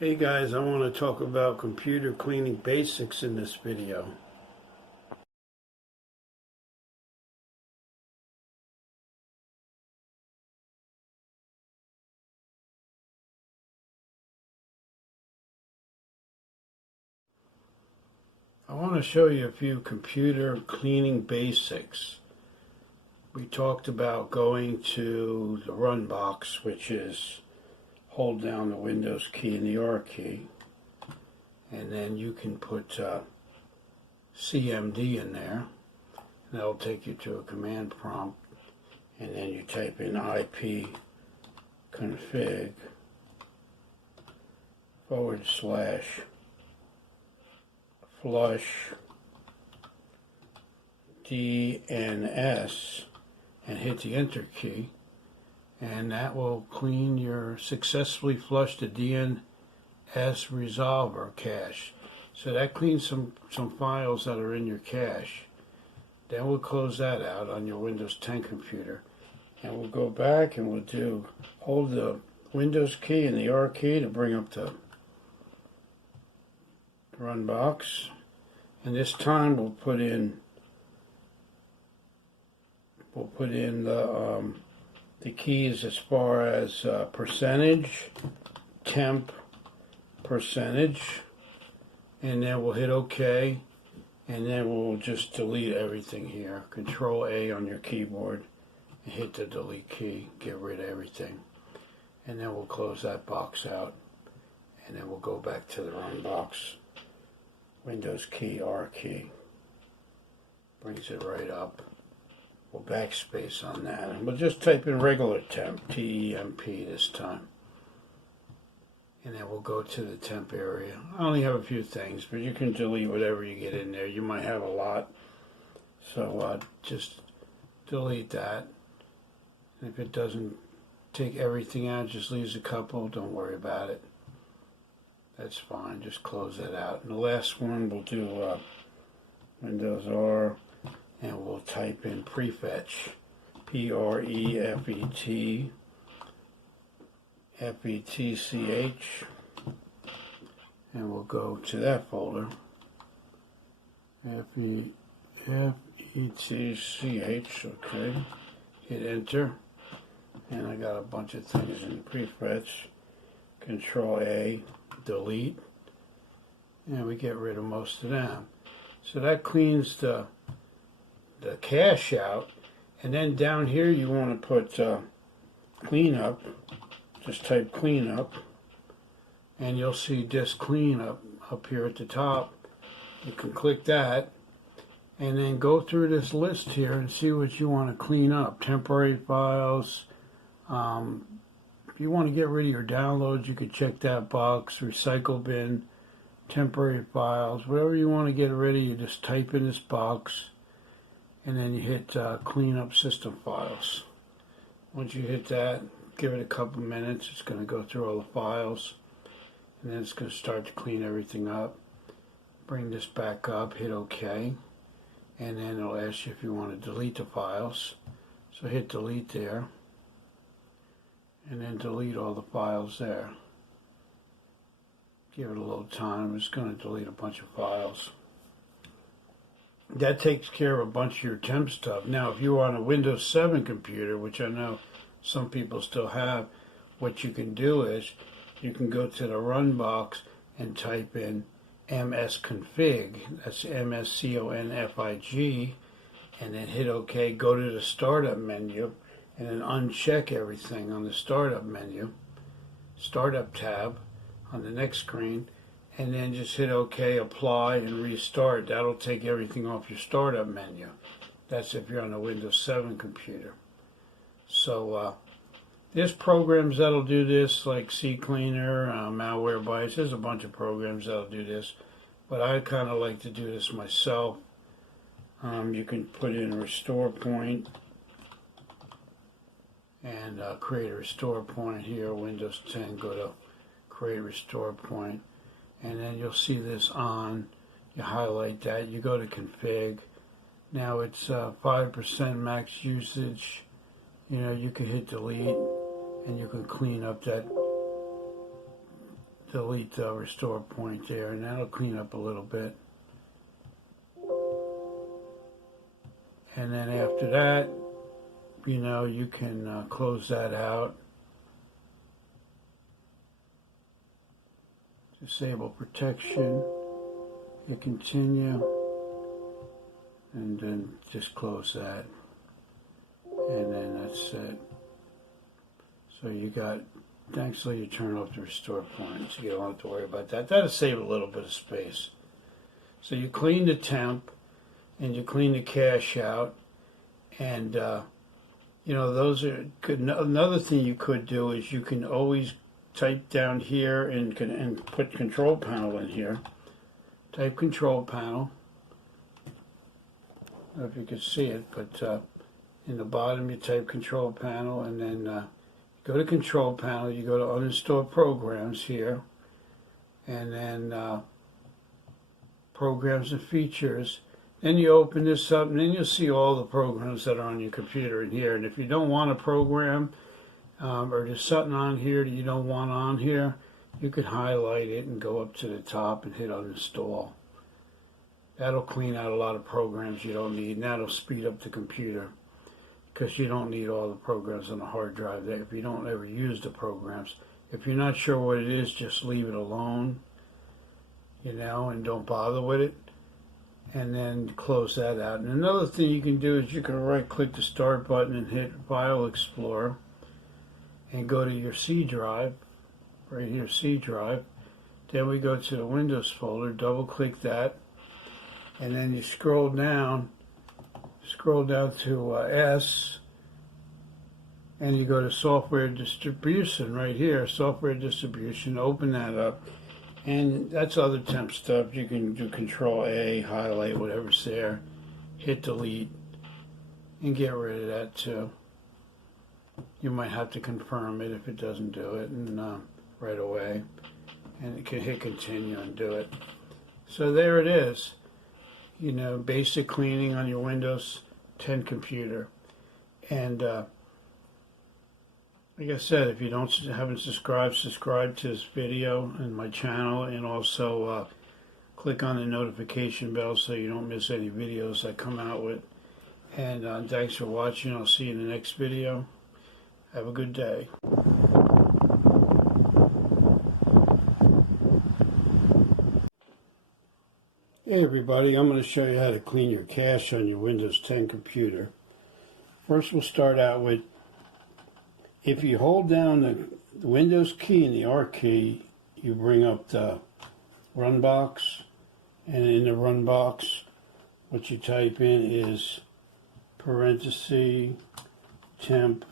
Hey guys, I want to talk about computer cleaning basics in this video. I want to show you a few computer cleaning basics. We talked about going to the run box, which is hold down the Windows key and the R key, and then you can put CMD in there. That'll take you to a command prompt, and then you type in IP config / flush DNS and hit the enter key, and that will clean your successfully flushed the DNS resolver cache. So that cleans some files that are in your cache. Then we'll close that out on your Windows 10 computer, and we'll go back and we'll hold the Windows key and the R key to bring up the run box, and this time we'll put in the keys as far as percentage, temp, percentage, and then we'll hit OK, and then we'll just delete everything here. Control A on your keyboard and hit the delete key, get rid of everything, and then we'll close that box out, and then we'll go back to the run box. Windows key, R key, brings it right up. We'll backspace on that, and we'll just type in regular temp, T-E-M-P this time. And then we'll go to the temp area. I only have a few things, but you can delete whatever you get in there. You might have a lot, so just delete that. And if it doesn't take everything out, just leaves a couple, don't worry about it. That's fine, just close that out. And the last one we'll do Windows R, and we'll type in prefetch, prefetch, and we'll go to that folder, fetch, okay, hit enter, and I got a bunch of things in prefetch. Control A, delete, and we get rid of most of them. So that cleans the cache out, and then down here you want to put cleanup. Just type cleanup, and you'll see disk cleanup up here at the top. You can click that, and then go through this list here and see what you want to clean up. Temporary files. If you want to get rid of your downloads, you could check that box. Recycle bin, temporary files, whatever you want to get rid of, you just type in this box, and then you hit clean up system files. Once you hit that, give it a couple minutes. It's going to go through all the files, and then it's going to start to clean everything up. Bring this back up, hit OK, and then it'll ask you if you want to delete the files. So hit delete there, and then delete all the files there. Give it a little time. It's going to delete a bunch of files. That takes care of a bunch of your temp stuff. Now, if you're on a Windows 7 computer, which I know some people still have, what you can do is you can go to the run box and type in msconfig. That's msconfig, and then hit OK. Go to the startup menu, and then uncheck everything on the startup menu, startup tab on the next screen, and then just hit OK, apply, and restart. That'll take everything off your startup menu. That's if you're on a Windows 7 computer. So there's programs that'll do this, like CCleaner, Malwarebytes. There's a bunch of programs that'll do this, but I kind of like to do this myself. You can put in a restore point, and create a restore point here, Windows 10, go to create restore point, and then you'll see this on. You highlight that, you go to config. Now it's 5% max usage. You can hit delete, and you can clean up that delete the restore point there, and that'll clean up a little bit. And then after that, you know, you can close that out. Disable protection, hit continue, and then just close that. And then that's it. So you got, actually you turn off the restore point, so you don't have to worry about that. That'll save a little bit of space. So you clean the temp, and you clean the cache out, and you know, those are good. Another thing you could do is you can always type down here and put control panel in here. Type control panel. I don't know if you can see it, but in the bottom you type control panel, and then go to control panel, you go to uninstall programs here, and then programs and features. Then you open this up, and then you'll see all the programs that are on your computer in here. And if you don't want a program, or there's something on here that you don't want on here, you could highlight it and go up to the top and hit uninstall. That'll clean out a lot of programs you don't need, and that'll speed up the computer, because you don't need all the programs on the hard drive there if you don't ever use the programs. If you're not sure what it is, just leave it alone, you know, and don't bother with it. And then close that out. And another thing you can do is you can right click the start button and hit File Explorer and go to your C drive, right here, C drive. Then we go to the Windows folder, double click that, and then you scroll down to S, and you go to Software Distribution right here, Software Distribution, open that up. And that's other temp stuff. You can do Control A, highlight whatever's there, hit delete, and get rid of that too. You might have to confirm it if it doesn't do it, and right away, and it can hit continue and do it. So there it is. You know, basic cleaning on your Windows 10 computer. And like I said, if you haven't subscribed to this video and my channel, and also click on the notification bell so you don't miss any videos I come out with. And thanks for watching. I'll see you in the next video. Have a good day. Hey everybody, I'm going to show you how to clean your cache on your Windows 10 computer. First we'll start out with, if you hold down the Windows key and the R key, you bring up the run box, and in the run box, what you type in is parenthesis, temp,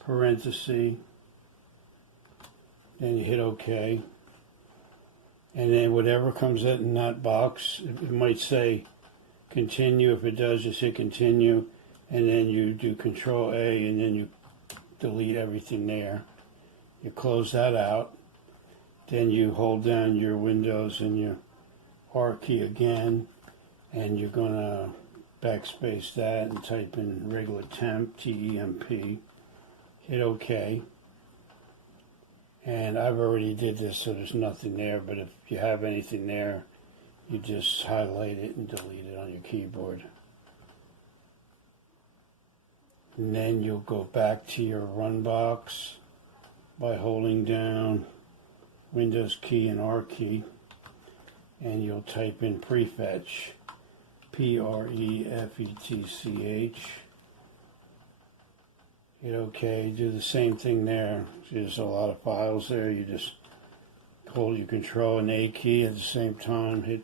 parenthesis, then you hit OK. And then whatever comes out in that box, it might say continue. If it does, just hit continue, and then you do Control A, and then you delete everything there. You close that out. Then you hold down your Windows and your R key again, and you're going to backspace that and type in regular temp, T-E-M-P. Hit OK. And I've already did this, so there's nothing there, but if you have anything there, you just highlight it and delete it on your keyboard. And then you'll go back to your run box by holding down Windows key and R key, and you'll type in prefetch, P-R-E-F-E-T-C-H. Hit OK, do the same thing there. There's a lot of files there. You just hold your Control and A key at the same time, hit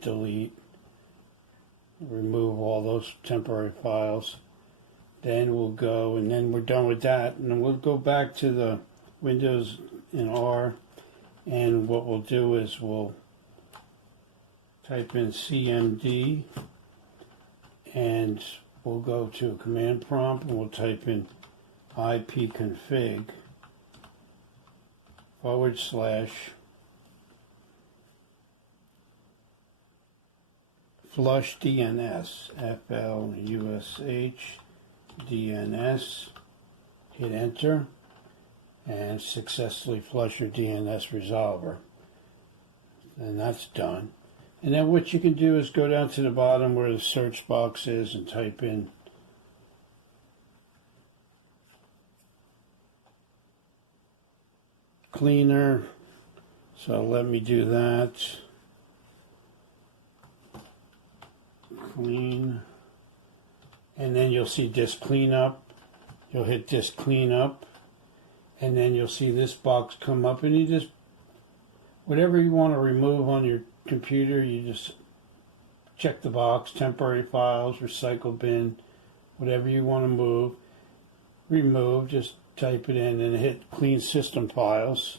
delete, remove all those temporary files. Then we'll go, and then we're done with that, and then we'll go back to the Windows in R, and what we'll do is we'll type in CMD, and we'll go to a command prompt, and we'll type in ipconfig / flush DNS, F-L-U-S-H DNS, hit enter, and successfully flush your DNS resolver. And that's done. And then what you can do is go down to the bottom where the search box is and type in cleaner. So let me do that. Clean. And then you'll see disk cleanup. You'll hit disk cleanup. And then you'll see this box come up, and you just, whatever you want to remove on your computer, you just check the box, temporary files, recycle bin, whatever you want to move, remove, just type it in and hit clean system files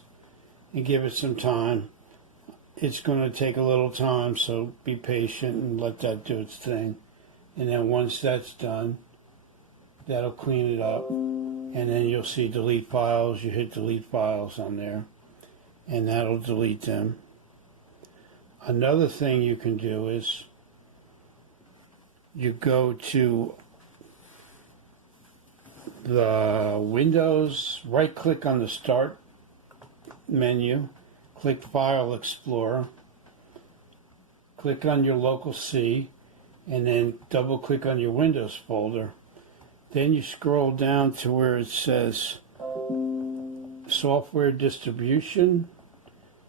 and give it some time. It's going to take a little time, so be patient and let that do its thing. And then once that's done, that'll clean it up. And then you'll see delete files. You hit delete files on there, and that'll delete them. Another thing you can do is you go to the Windows, right-click on the Start menu, click File Explorer, click on your local C, and then double-click on your Windows folder. Then you scroll down to where it says Software Distribution.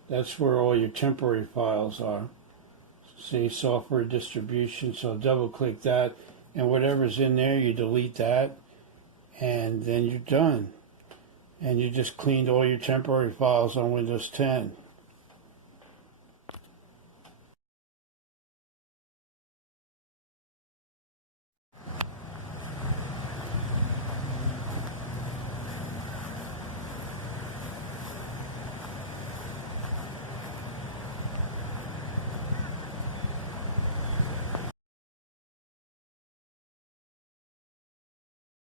That's where all your temporary files are. See, Software Distribution, so double click that, and whatever's in there, you delete that, and then you're done. And you just cleaned all your temporary files on Windows 10.